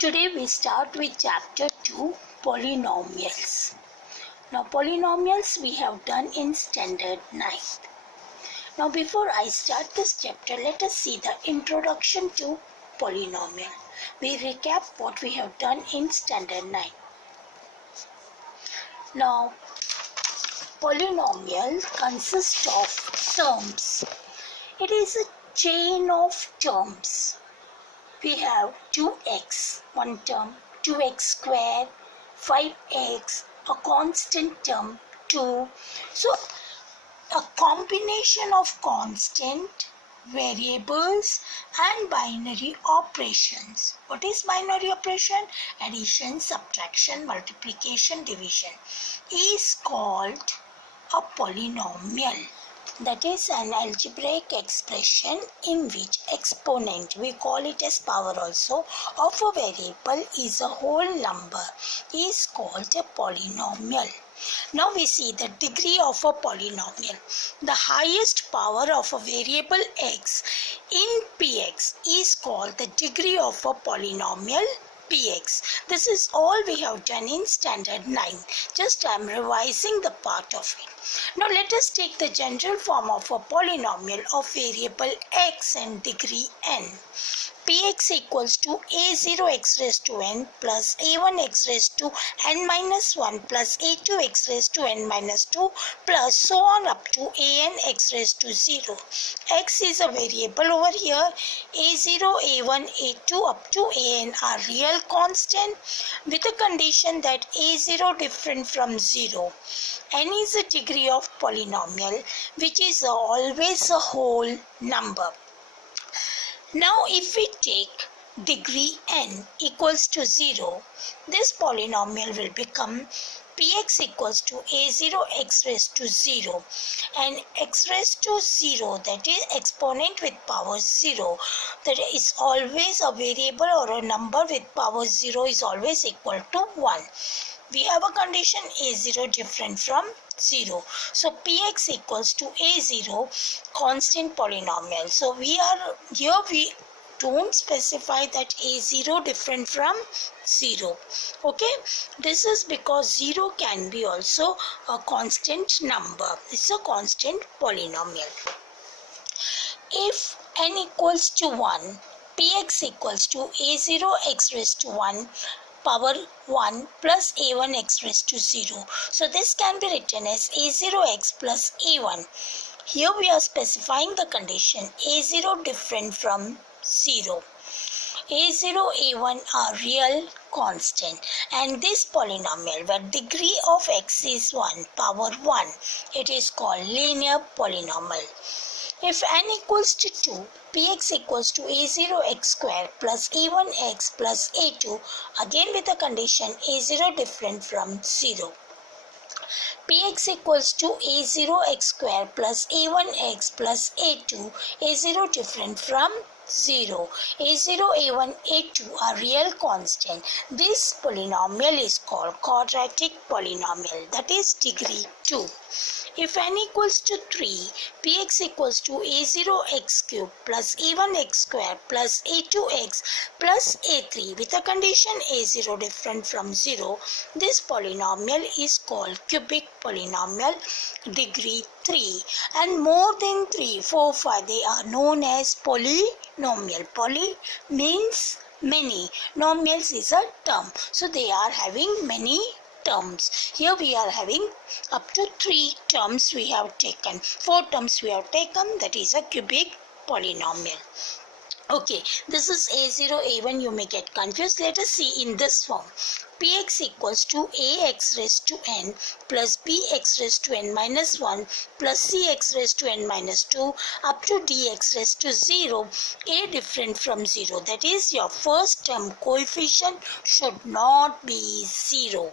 Today we start with chapter 2, Polynomials. Now polynomials we have done in standard 9th. Now before I start this chapter, let us see the introduction to polynomial. We recap what we have done in standard 9. Now polynomial consists of terms. It is a chain of terms. We have 2x, one term, 2x square, 5x, a constant term, 2. So, a combination of constant, variables and binary operations. What is binary operation? Addition, subtraction, multiplication, division is called a polynomial. That is an algebraic expression in which exponent, we call it as power also, of a variable is a whole number is called a polynomial. Now we see the degree of a polynomial. The highest power of a variable x in px is called the degree of a polynomial px. This is all we have done in standard 9. Just I am revising the part of it. Now let us take the general form of a polynomial of variable x and degree n. Px equals to a0 x raised to n plus a1 x raised to n minus 1 plus a2 x raised to n minus 2 plus so on up to an x raised to 0. X is a variable over here. a0, a1, a2 up to an are real constant with a condition that a0 different from 0. N is a degree of polynomial which is always a whole number. Now if we take degree n equals to 0, this polynomial will become px equals to a0 x raised to 0 and x raised to 0, that is exponent with power 0, that is always a variable or a number with power 0 is always equal to 1. We have a condition a0 different from 0. So px equals to a0 constant polynomial. So we don't specify that a0 different from 0. Okay, this is because 0 can be also a constant number. It's a constant polynomial. If n equals to 1, px equals to a0 x raised to 1 power 1 plus a1 x raised to 0. So this can be written as a0x plus a1. Here we are specifying the condition a0 different from 0. a0, a1 are real constant, and this polynomial where degree of x is 1 power 1, it is called linear polynomial. If n equals to 2, px equals to a0 x square plus a1x plus a2, again with the condition a0 different from 0. Px equals to a0 x square plus a1x plus a2, a0 different from 0. a0, a1, a2 are real constant. This polynomial is called quadratic polynomial, that is degree 2. If n equals to 3, px equals to a0 x cube plus a1x square plus a2x plus a3 with a condition a0 different from 0, this polynomial is called cubic polynomial degree 3. And more than 3, 4, 5, they are known as polynomial. Poly means many. Nomials is a term. So they are having many terms. Here we are having up to 3 terms we have taken. 4 terms we have taken, that is a cubic polynomial. Okay, this is a0, a1, you may get confused. Let us see in this form. Px equals to ax raised to n plus bx raised to n minus 1 plus cx raised to n minus 2 up to dx raised to 0, a different from 0. That is your first term coefficient should not be 0.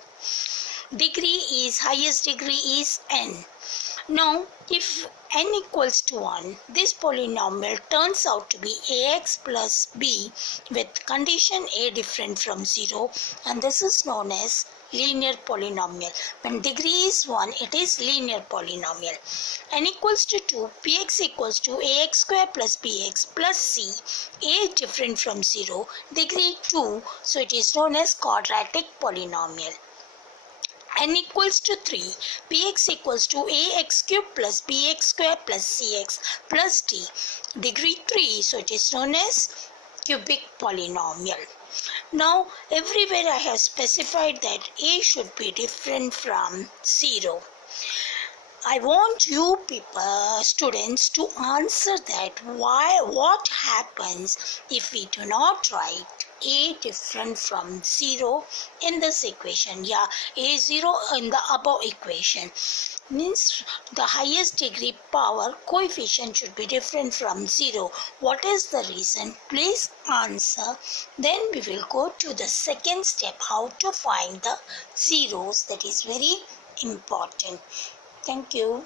Degree is, highest degree is n. Now if n equals to 1, this polynomial turns out to be ax plus b with condition a different from 0, and this is known as linear polynomial. When degree is 1, it is linear polynomial. N equals to 2, px equals to ax square plus bx plus c. A is different from 0, degree 2, so it is known as quadratic polynomial. N equals to 3, px equals to ax cube plus bx square plus cx plus d. Degree 3, so it is known as cubic polynomial. Now, everywhere I have specified that a should be different from 0. I want you people, students, to answer that what happens if we do not write a different from 0 in this equation. Yeah, a 0 in the above equation means the highest degree power coefficient should be different from 0. What is the reason? Please answer. Then we will go to the second step, how to find the zeros. That is very important. Thank you.